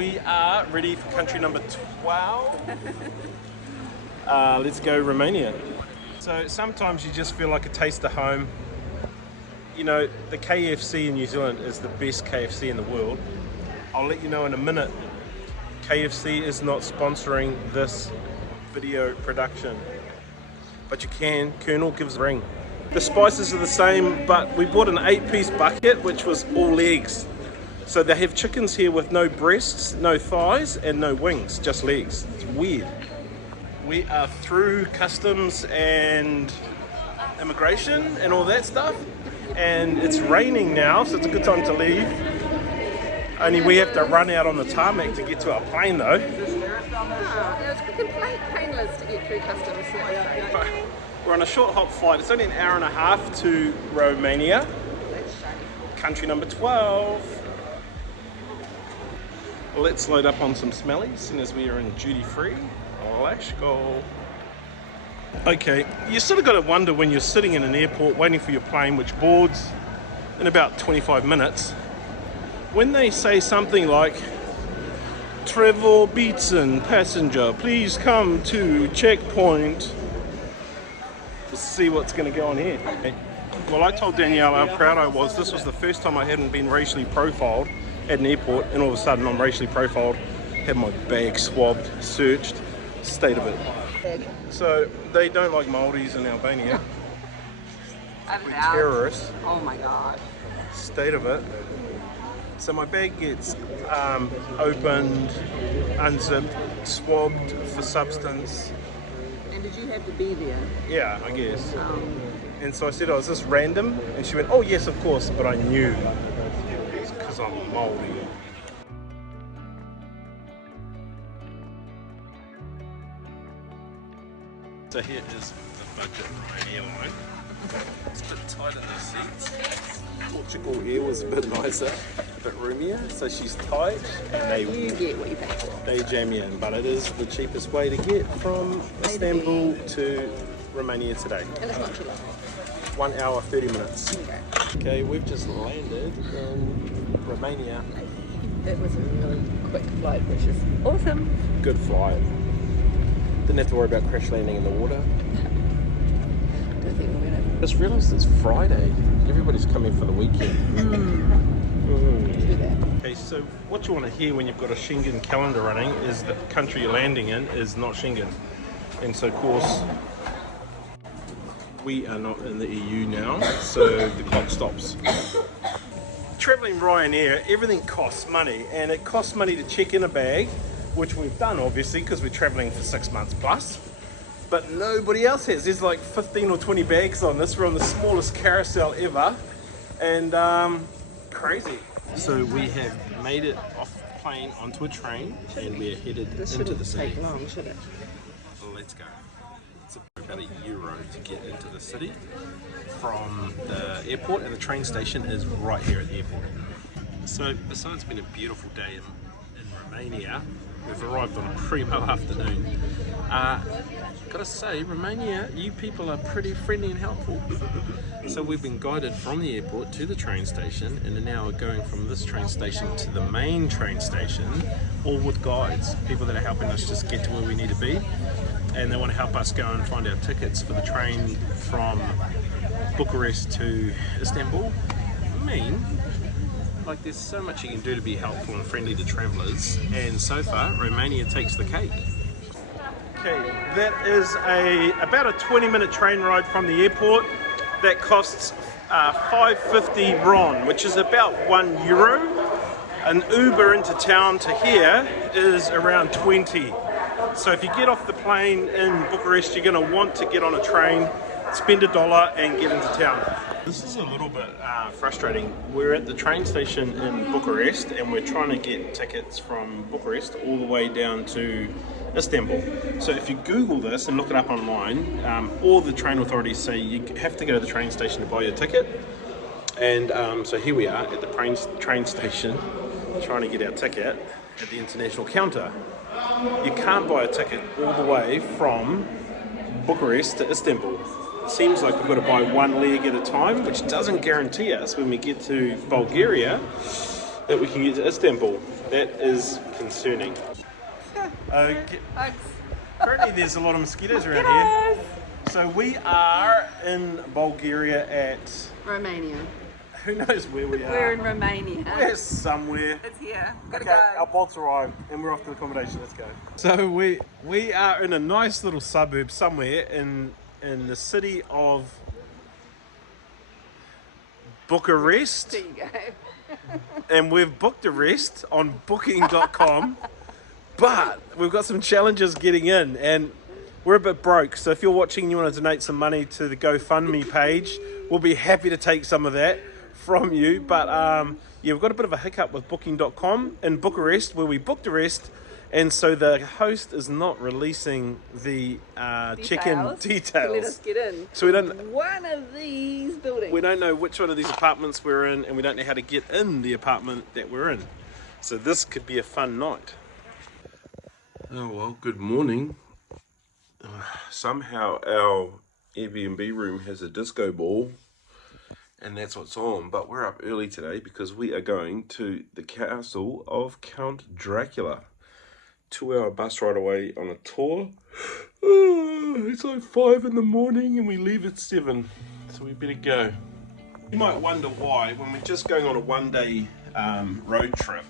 we are ready for country number 12. Let's go Romania. So sometimes you just feel like a taste of home. You know, the KFC in New Zealand is the best KFC in the world. I'll let you know in a minute. KFC is not sponsoring this video production, but you can. Colonel gives a ring. The spices are the same, but we bought an 8-piece bucket, which was all legs. So they have chickens here with no breasts, no thighs, and no wings, just legs. It's weird. We are through customs and immigration and all that stuff, and it's raining now, so it's a good time to leave. Only we have to run out on the tarmac to get to our plane though. It's painless to get through customs. We're on a short hop flight. It's only an hour and a half to Romania, country number 12. Let's load up on some smellies as soon as we are in duty free. Let's go. Okay, you sort of got to wonder when you're sitting in an airport waiting for your plane, which boards in about 25 minutes, when they say something like, "Travel beaten passenger, please come to checkpoint." Let's see what's going to go on here. Okay. Well, I told Danielle how proud I was. This was the first time I hadn't been racially profiled at an airport, and all of a sudden I'm racially profiled, had my bag swabbed, searched, state of it. So they don't like Maldives in Albania. We're terrorists. Oh my god. State of it. So my bag gets opened, unzipped, swabbed for substance. And did you have to be there? Yeah, I guess. And so I said, "Oh, is this random?" And she went, "Oh yes, of course," but I knew. It's because I'm Māori. So here is the budget Ryanair line. It's a bit tight in the seats. Portugal here was a bit nicer, a bit roomier, so she's tight and You get what you pay for. they jam you in, but it is the cheapest way to get from Istanbul to Romania today. And it's not too long. 1 hour, 30 minutes. Okay. Okay, we've just landed in Romania. It was a really quick flight, which is awesome. Good flight. Didn't have to worry about crash landing in the water. Don't think we're gonna Just realised it's Friday. Everybody's coming for the weekend. do that. Okay, so what you want to hear when you've got a Schengen calendar running is that the country you're landing in is not Schengen. And so, of course, we are not in the EU now, so the clock stops. Travelling Ryanair, everything costs money, and it costs money to check in a bag, which we've done obviously because we're travelling for 6 months plus. But nobody else has. There's like 15 or 20 bags on this. We're on the smallest carousel ever, and crazy. So we have made it off the plane onto a train, and we're headed into the city. Take long, should it? Let's go. It's about €1 to get into the city from the airport, and the train station is right here at the airport. So besides being a beautiful day in Romania, we've arrived on a primo afternoon. Gotta say, Romania, you people are pretty friendly and helpful. So we've been guided from the airport to the train station, and are now going from this train station to the main train station, all with guides, people that are helping us just get to where we need to be. And they want to help us go and find our tickets for the train from Bucharest to Istanbul. Like, there's so much you can do to be helpful and friendly to travellers, and so far Romania takes the cake. Okay, that is about a 20-minute train ride from the airport. That costs 550 RON, which is about €1. An Uber into town to here is around 20. So if you get off the plane in Bucharest, you're going to want to get on a train, spend $1 and get into town. This is a little bit frustrating. We're at the train station in Bucharest, and we're trying to get tickets from Bucharest all the way down to Istanbul. So if you Google this and look it up online, all the train authorities say you have to go to the train station to buy your ticket. And so here we are at the train station trying to get our ticket at the international counter. You can't buy a ticket all the way from Bucharest to Istanbul. It seems like we've got to buy one leg at a time, which doesn't guarantee us when we get to Bulgaria that we can get to Istanbul. That is concerning. Okay. Apparently there's a lot of mosquitoes around here. So we are in Bulgaria at... Romania. Who knows where we are? We're in Romania. We're somewhere. It's here. Gotta Okay, go. our bolts arrived and we're off to accommodation. Let's go. So we are in a nice little suburb somewhere in the city of Bucharest. There you go. And we've booked a rest on booking.com. But we've got some challenges getting in and we're a bit broke. So if you're watching and you want to donate some money to the GoFundMe page, we'll be happy to take some of that from you. But yeah, we've got a bit of a hiccup with booking.com in Bucharest where we booked a rest. And so the host is not releasing the check-in details. To let us get in. So we don't... One of these buildings. We don't know which one of these apartments we're in and we don't know how to get in the apartment that we're in. So this could be a fun night. Oh well, good morning. Somehow our Airbnb room has a disco ball and that's what's on, but we're up early today because we are going to the castle of Count Dracula. 2-hour bus ride away on a tour. It's like 5 in the morning and we leave at 7, so we better go. You might wonder why, when we're just going on a one-day road trip,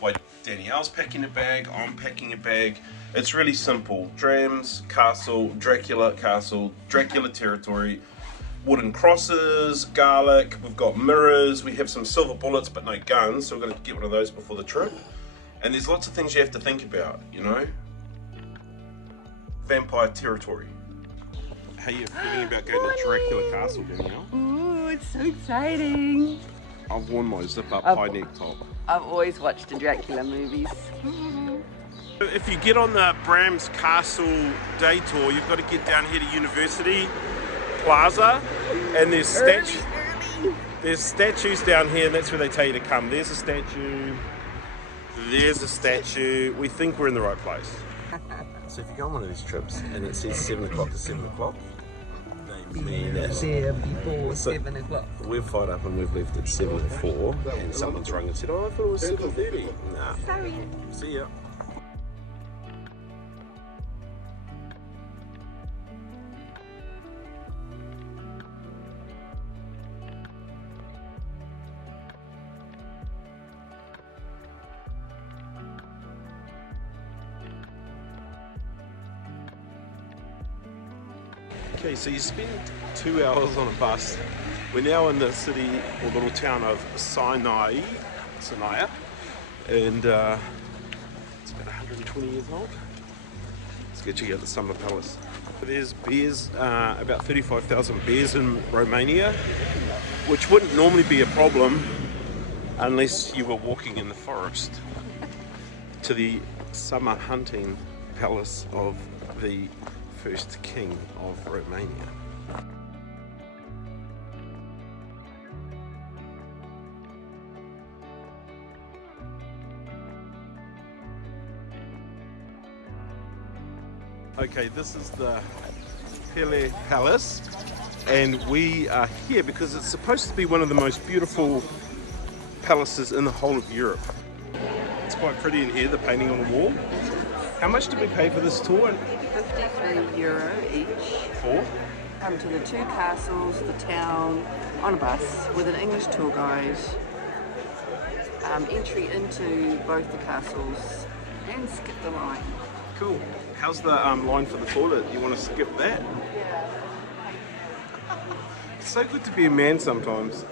why Danielle's packing a bag, I'm packing a bag. It's really simple. Drams, castle, Dracula territory, wooden crosses, garlic, we've got mirrors, we have some silver bullets but no guns, so we're going to get one of those before the trip. And there's lots of things you have to think about, you know? Vampire territory. How are you feeling about going to Dracula Castle, Danielle? Ooh, it's so exciting. I've worn my zip-up high neck top. I've always watched the Dracula movies. If you get on the Bram's Castle day tour, you've got to get down here to University Plaza, and there's statues down here, and that's where they tell you to come. There's a statue. There's a statue. We think we're in the right place. So if you go on one of these trips and it says 7 o'clock to 7 o'clock, they mean it. There before 7 o'clock. We've fired up and we've left at 7:04, and someone's rung and said, oh, I thought it was 7:30. Nah. Sorry. See ya. Okay, so you spend 2 hours on a bus. We're now in the city or little town of Sinai, and it's about 120 years old. Let's go check out the Summer Palace. There's bears, about 35,000 bears in Romania, which wouldn't normally be a problem unless you were walking in the forest to the summer hunting palace of the first king of Romania. Okay, this is the Peleș Palace, and we are here because it's supposed to be one of the most beautiful palaces in the whole of Europe. It's quite pretty in here, the painting on the wall. How much did we pay for this tour? €53 each. For? Come to the 2 castles, the town, on a bus with an English tour guide. Entry into both the castles and skip the line. Cool. How's the line for the toilet? You want to skip that? Yeah. It's so good to be a man sometimes.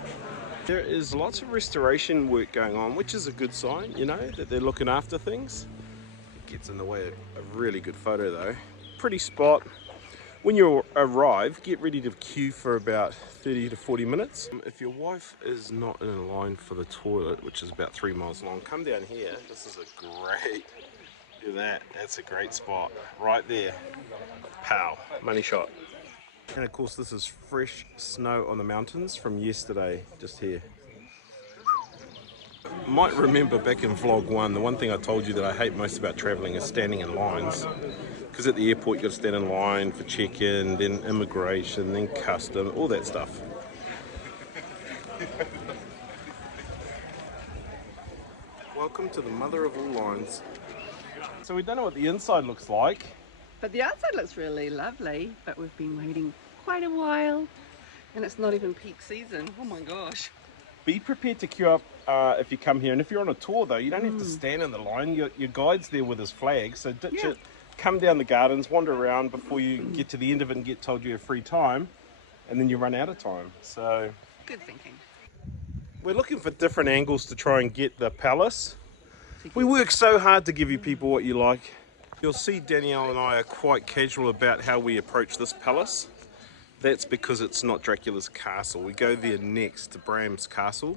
There is lots of restoration work going on, which is a good sign, you know, that they're looking after things. It gets in the way of a really good photo though. Pretty spot. When you arrive, get ready to queue for about 30 to 40 minutes. If your wife is not in a line for the toilet, which is about 3 miles long, come down here. This is a great, look at that, that's a great spot. Right there, pow, money shot. And of course this is fresh snow on the mountains from yesterday, just here. You might remember back in vlog 1, the one thing I told you that I hate most about traveling is standing in lines. Because at the airport you've got to stand in line for check-in, then immigration, then custom, all that stuff. to the mother of all lines. So we don't know what the inside looks like. But the outside looks really lovely, but we've been waiting quite a while and it's not even peak season. Oh my gosh. Be prepared to queue up if you come here, and if you're on a tour though, you don't have to stand in the line. Your guide's there with his flag, so ditch it, come down the gardens, wander around before you get to the end of it and get told you have free time, and then you run out of time. So Good thinking. we're looking for different angles to try and get the palace. We work so hard to give you people what you like. You'll see Danielle and I are quite casual about how we approach this palace. That's because it's not Dracula's castle. We go there next to Bram's castle.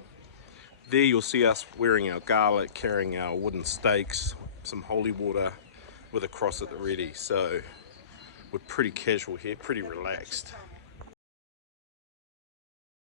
There you'll see us wearing our garlic, carrying our wooden stakes, some holy water with a cross at the ready. So we're pretty casual here, pretty relaxed.